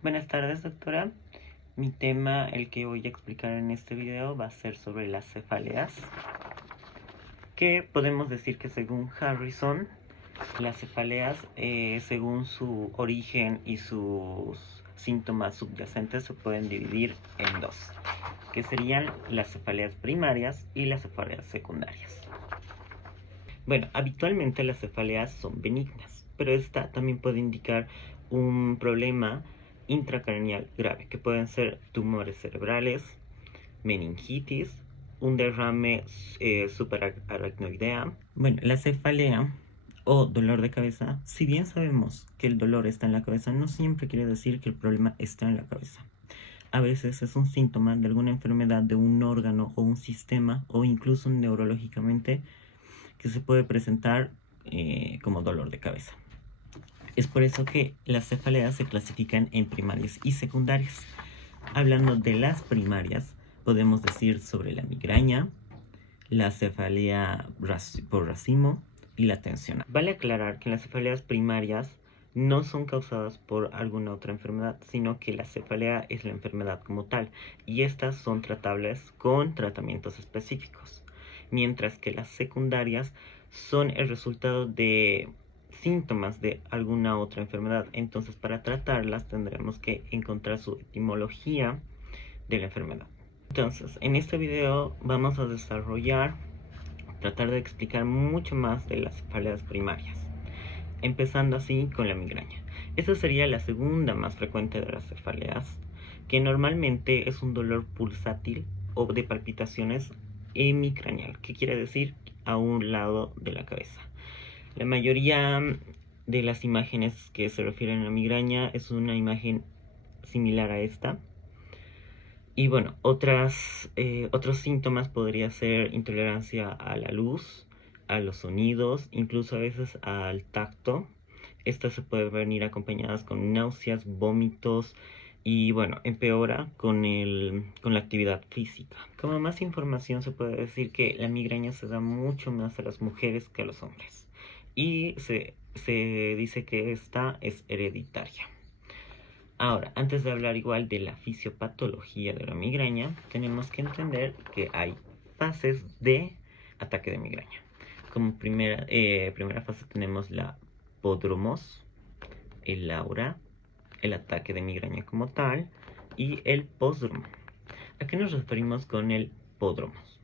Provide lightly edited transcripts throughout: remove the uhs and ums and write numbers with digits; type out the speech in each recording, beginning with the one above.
Buenas tardes, doctora. Mi tema, el que voy a explicar en este video, va a ser sobre las cefaleas, que podemos decir que según Harrison, las cefaleas, según su origen y sus síntomas subyacentes, se pueden dividir en dos, que serían las cefaleas primarias y las cefaleas secundarias. Bueno, habitualmente las cefaleas son benignas, pero esta también puede indicar un problema intracraneal grave, que pueden ser tumores cerebrales, meningitis, un derrame subaracnoidea. Bueno, la cefalea o dolor de cabeza, si bien sabemos que el dolor está en la cabeza, no siempre quiere decir que el problema está en la cabeza. A veces es un síntoma de alguna enfermedad de un órgano o un sistema, o incluso neurológicamente, que se puede presentar como dolor de cabeza. Es por eso que las cefaleas se clasifican en primarias y secundarias. Hablando de las primarias, podemos decir sobre la migraña, la cefalea por racimo y la tensional. Vale aclarar que las cefaleas primarias no son causadas por alguna otra enfermedad, sino que la cefalea es la enfermedad como tal, y estas son tratables con tratamientos específicos, mientras que las secundarias son el resultado de síntomas de alguna otra enfermedad. Entonces, para tratarlas tendremos que encontrar su etimología de la enfermedad. Entonces, en este video vamos a tratar de explicar mucho más de las cefaleas primarias, empezando así con la migraña. Esta sería la segunda más frecuente de las cefaleas, que normalmente es un dolor pulsátil o de palpitaciones hemicraneal, que quiere decir a un lado de la cabeza. La mayoría de las imágenes que se refieren a la migraña es una imagen similar a esta. Y bueno, otros síntomas podría ser intolerancia a la luz, a los sonidos, incluso a veces al tacto. Estas se pueden venir acompañadas con náuseas, vómitos y bueno, empeora con la actividad física. Como más información se puede decir que la migraña se da mucho más a las mujeres que a los hombres. Y se dice que esta es hereditaria. Ahora, antes de hablar igual de la fisiopatología de la migraña, tenemos que entender que hay fases de ataque de migraña. Como primera fase tenemos la podromos, el aura, el ataque de migraña como tal y el postdromo. ¿A qué nos referimos con el podromos?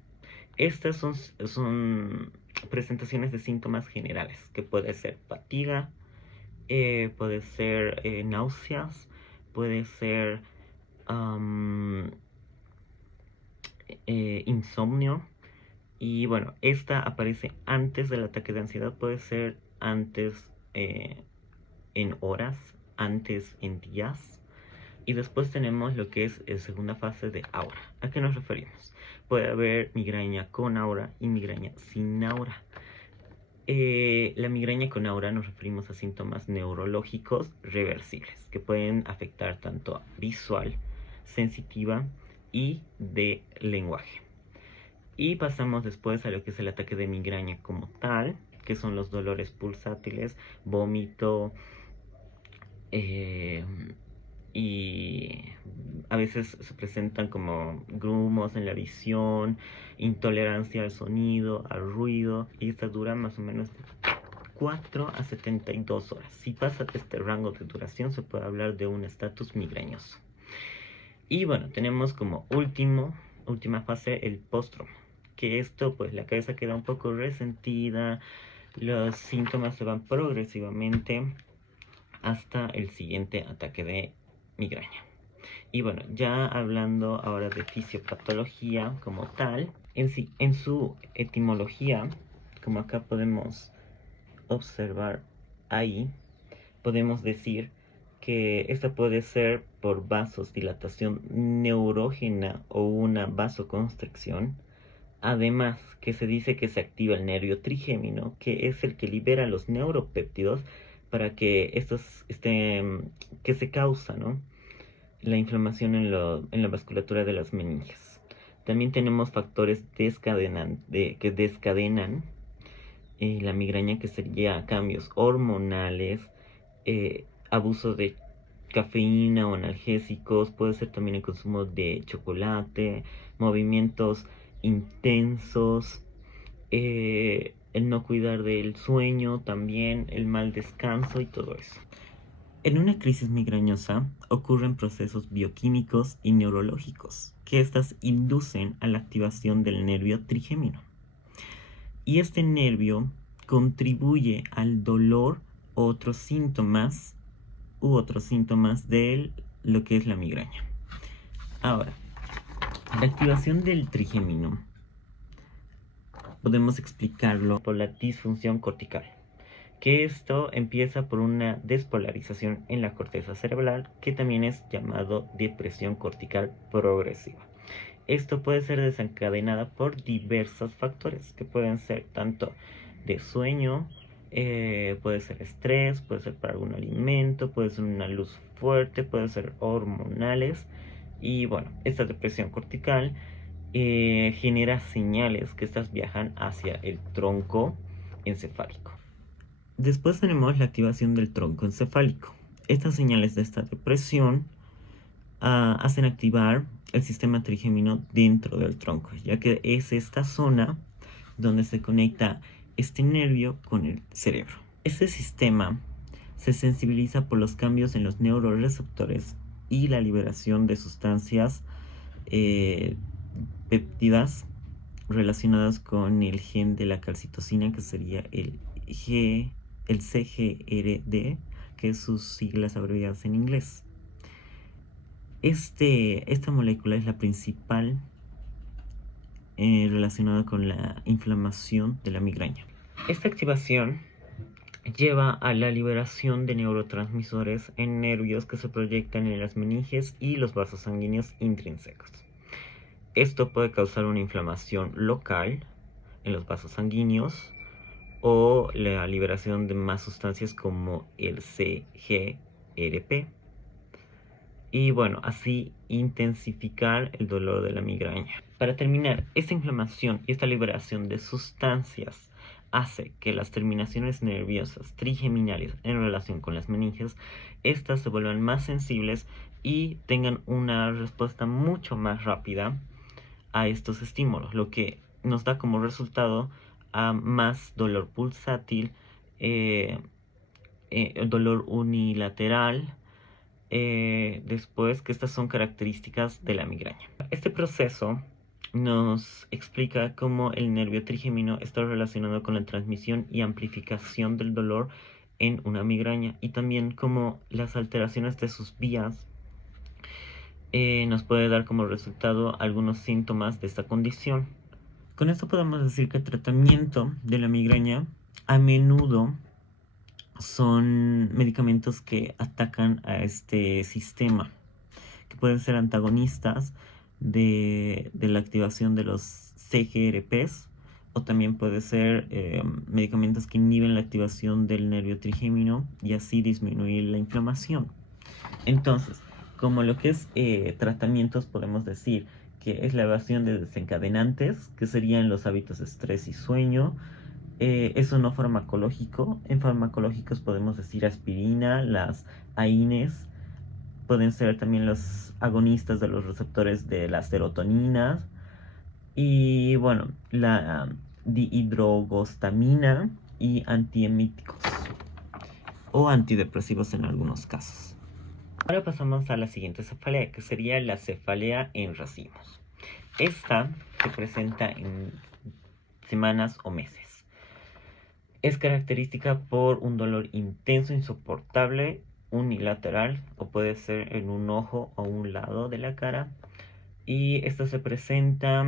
Estas son presentaciones de síntomas generales, que puede ser fatiga, puede ser náuseas, puede ser insomnio. Y bueno, esta aparece antes del ataque de ansiedad, puede ser antes en horas, antes en días. Y después tenemos lo que es la segunda fase de aura. ¿A qué nos referimos? Puede haber migraña con aura y migraña sin aura. La migraña con aura nos referimos a síntomas neurológicos reversibles que pueden afectar tanto visual, sensitiva y de lenguaje. Y pasamos después a lo que es el ataque de migraña como tal, que son los dolores pulsátiles, vómito, y a veces se presentan como grumos en la visión, intolerancia al sonido, al ruido, y esta dura más o menos 4 a 72 horas. Si pasa este rango de duración, se puede hablar de un estatus migrañoso. Y bueno, tenemos como última fase el postdromo, que esto, pues la cabeza queda un poco resentida, los síntomas se van progresivamente hasta el siguiente ataque de migraña. Y bueno, ya hablando ahora de fisiopatología como tal, en su etimología, como acá podemos observar ahí, podemos decir que esta puede ser por vasodilatación neurógena o una vasoconstricción. Además, que se dice que se activa el nervio trigémino, que es el que libera los neuropéptidos para que estos que se causa, ¿no?, la inflamación en la vasculatura de las meninges. También tenemos factores que descadenan la migraña, que sería cambios hormonales, abuso de cafeína o analgésicos, puede ser también el consumo de chocolate, movimientos intensos, el no cuidar del sueño, también el mal descanso y todo eso. En una crisis migrañosa ocurren procesos bioquímicos y neurológicos que estas inducen a la activación del nervio trigémino. Y este nervio contribuye al dolor u otros síntomas de lo que es la migraña. Ahora, la activación del trigémino podemos explicarlo por la disfunción cortical, que esto empieza por una despolarización en la corteza cerebral, que también es llamado depresión cortical progresiva. Esto puede ser desencadenada por diversos factores que pueden ser tanto de sueño, puede ser estrés, puede ser por algún alimento, puede ser una luz fuerte, puede ser hormonales. Y bueno, esta depresión cortical genera señales que estas viajan hacia el tronco encefálico. Después tenemos la activación del tronco encefálico. Estas señales de esta depresión hacen activar el sistema trigémino dentro del tronco, ya que es esta zona donde se conecta este nervio con el cerebro. Este sistema se sensibiliza por los cambios en los neuroreceptores y la liberación de sustancias péptidas relacionadas con el gen de la calcitocina, que sería el CGRD, que es sus siglas abreviadas en inglés. Esta molécula es la principal relacionada con la inflamación de la migraña. Esta activación lleva a la liberación de neurotransmisores en nervios que se proyectan en las meninges y los vasos sanguíneos intrínsecos. Esto puede causar una inflamación local en los vasos sanguíneos o la liberación de más sustancias como el CGRP. Y bueno, así intensificar el dolor de la migraña. Para terminar, esta inflamación y esta liberación de sustancias hace que las terminaciones nerviosas trigeminales en relación con las meninges, estas se vuelvan más sensibles y tengan una respuesta mucho más rápida a estos estímulos, lo que nos da como resultado a más dolor pulsátil, dolor unilateral, después, que estas son características de la migraña. Este proceso nos explica cómo el nervio trigémino está relacionado con la transmisión y amplificación del dolor en una migraña, y también cómo las alteraciones de sus vías nos puede dar como resultado algunos síntomas de esta condición. Con esto podemos decir que el tratamiento de la migraña a menudo son medicamentos que atacan a este sistema, que pueden ser antagonistas de la activación de los CGRPs, o también puede ser medicamentos que inhiben la activación del nervio trigémino y así disminuir la inflamación. Entonces, como lo que es tratamientos, podemos decir que es la evasión de desencadenantes, que serían los hábitos de estrés y sueño. Eso no farmacológico. En farmacológicos podemos decir aspirina, las AINES, pueden ser también los agonistas de los receptores de las serotoninas, y bueno, la dihidrogostamina y antiemíticos o antidepresivos en algunos casos. Ahora pasamos a la siguiente cefalea, que sería la cefalea en racimos. Esta se presenta en semanas o meses. Es característica por un dolor intenso, insoportable, unilateral, o puede ser en un ojo o un lado de la cara. Y esto se presenta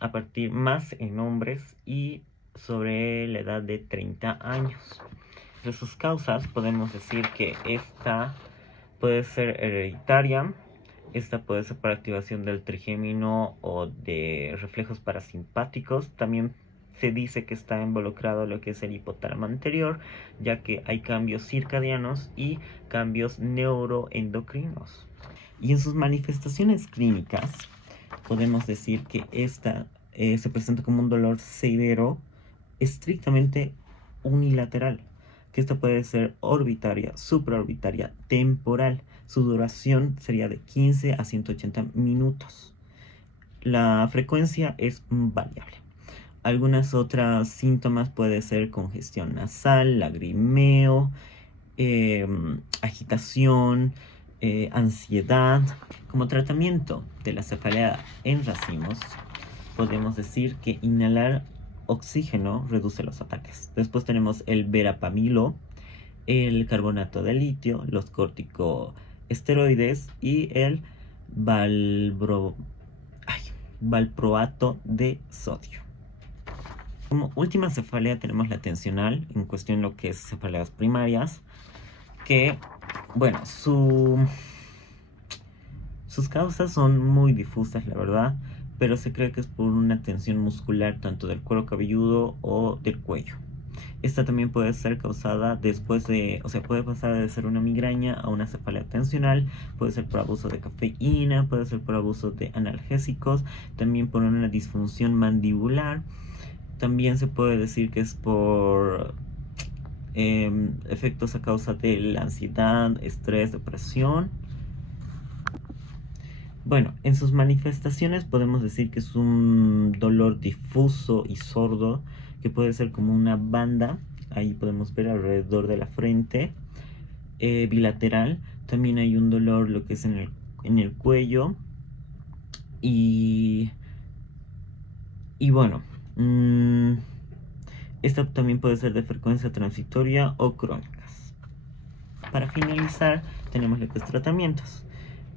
a partir más en hombres y sobre la edad de 30 años. De sus causas podemos decir que esta puede ser hereditaria, esta puede ser por activación del trigémino o de reflejos parasimpáticos. También se dice que está involucrado lo que es el hipotálamo anterior, ya que hay cambios circadianos y cambios neuroendocrinos. Y en sus manifestaciones clínicas podemos decir que esta se presenta como un dolor severo, estrictamente unilateral, que esta puede ser orbitaria, supraorbitaria, temporal. Su duración sería de 15 a 180 minutos. La frecuencia es variable. Algunas otras síntomas puede ser congestión nasal, lagrimeo, agitación, ansiedad. Como tratamiento de la cefalea en racimos, podemos decir que inhalar oxígeno reduce los ataques. Después tenemos el verapamilo, el carbonato de litio, los corticosteroides y el valproato de sodio. Como última cefalea tenemos la tensional, en cuestión lo que es cefaleas primarias, que, bueno, sus causas son muy difusas, la verdad, pero se cree que es por una tensión muscular tanto del cuero cabelludo o del cuello. Esta también puede ser causada después de, o sea, puede pasar de ser una migraña a una cefalea tensional, puede ser por abuso de cafeína, puede ser por abuso de analgésicos, también por una disfunción mandibular. También se puede decir que es por efectos a causa de la ansiedad, estrés, depresión. Bueno, en sus manifestaciones podemos decir que es un dolor difuso y sordo, que puede ser como una banda, ahí podemos ver alrededor de la frente, bilateral. También hay un dolor lo que es en el cuello. Y bueno, esta también puede ser de frecuencia transitoria o crónicas. Para finalizar, tenemos lo que es tratamientos.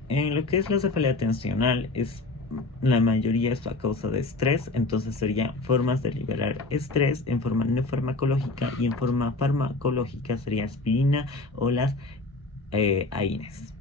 En lo que es la cefalea tensional, la mayoría es a causa de estrés, entonces serían formas de liberar estrés en forma no farmacológica, y en forma farmacológica sería aspirina o las AINES.